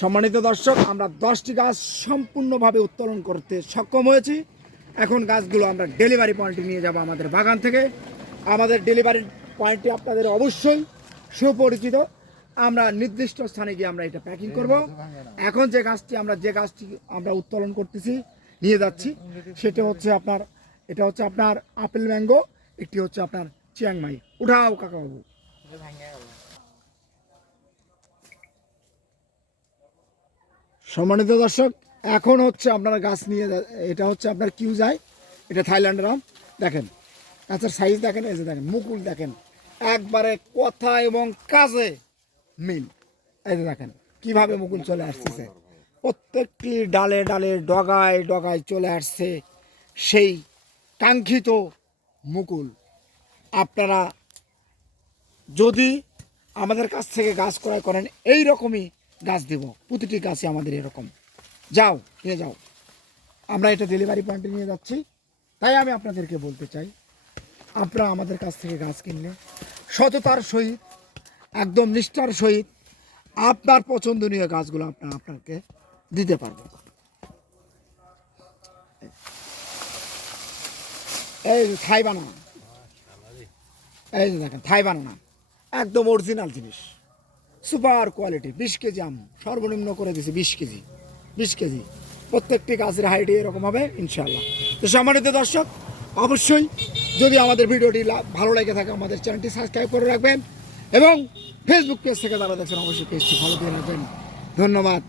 সম্মানিত দর্শক, আমরা 10টি গাছ সম্পূর্ণভাবে উত্তোলন করতে সক্ষম হয়েছি। এখন গাছগুলো আমরা ডেলিভারি পয়েন্টে নিয়ে যাব আমাদের বাগান থেকে। আমাদের ডেলিভারি পয়েন্টটি আপনাদের অবশ্যই সুপরিচিত। আমরা নির্দিষ্ট স্থানে গিয়ে আমরা এটা প্যাকিং করব। এখন যে গাছটি আমরা উত্তোলন করতেছি, নিয়ে যাচ্ছি, সেটা হচ্ছে আপনার আপেল ম্যাঙ্গো, একটি হচ্ছে আপনার চিয়াংমাই। উঠাও কাকাবাবু। সম্মানিত দর্শক, এখন হচ্ছে আপনার গাছ নিয়ে এটা হচ্ছে আপনার কিউজাই, এটা থাইল্যান্ডের আম। দেখেন গাছের সাইজ দেখেন, এই যে দেখেন মুকুল দেখেন, একবারে কথা এবং কাজে মিল। এই যে দেখেন কিভাবে মুকুল চলে আসতেছে, প্রত্যেকটি ডালে ডালে ডগায় ডগায় চলে আসছে সেই কাঙ্ক্ষিত মুকুল। আপনারা যদি আমাদের কাছ থেকে গাছ ক্রয় করেন, এই রকমই গাছ দেব, প্রতিটি গাছে আমাদের এরকম। যাও নিয়ে যাও, আমরা এটা ডেলিভারি পয়েন্টে নিয়ে যাচ্ছি। তাই আমি আপনাদেরকে বলতে চাই, আপনারা আমাদের কাছ থেকে গাছ কিনলে সততার সহিত, একদম নিষ্ঠার সহিত আপনার পছন্দনীয় গাছগুলো আপনাকে দিতে পারবো। এই থাই বানানা, এই যে দেখেন থাই বানানা, একদম অরিজিনাল জিনিস, সুপার কোয়ালিটি। 20 কেজি আম সর্বনিম্ন করে দিয়েছি, 20 কেজি। প্রত্যেকটি গাছের হাইটে এরকম হবে ইনশাআল্লাহ। তো সম্মানিত দর্শক, অবশ্যই যদি আমাদের ভিডিওটি ভালো লেগে থাকে, আমাদের চ্যানেলটি সাবস্ক্রাইব করে রাখবেন এবং ফেসবুক পেজ থেকে যারা দেখছেন অবশ্যই পেজটি ফলো দিয়ে রাখবেন। ধন্যবাদ।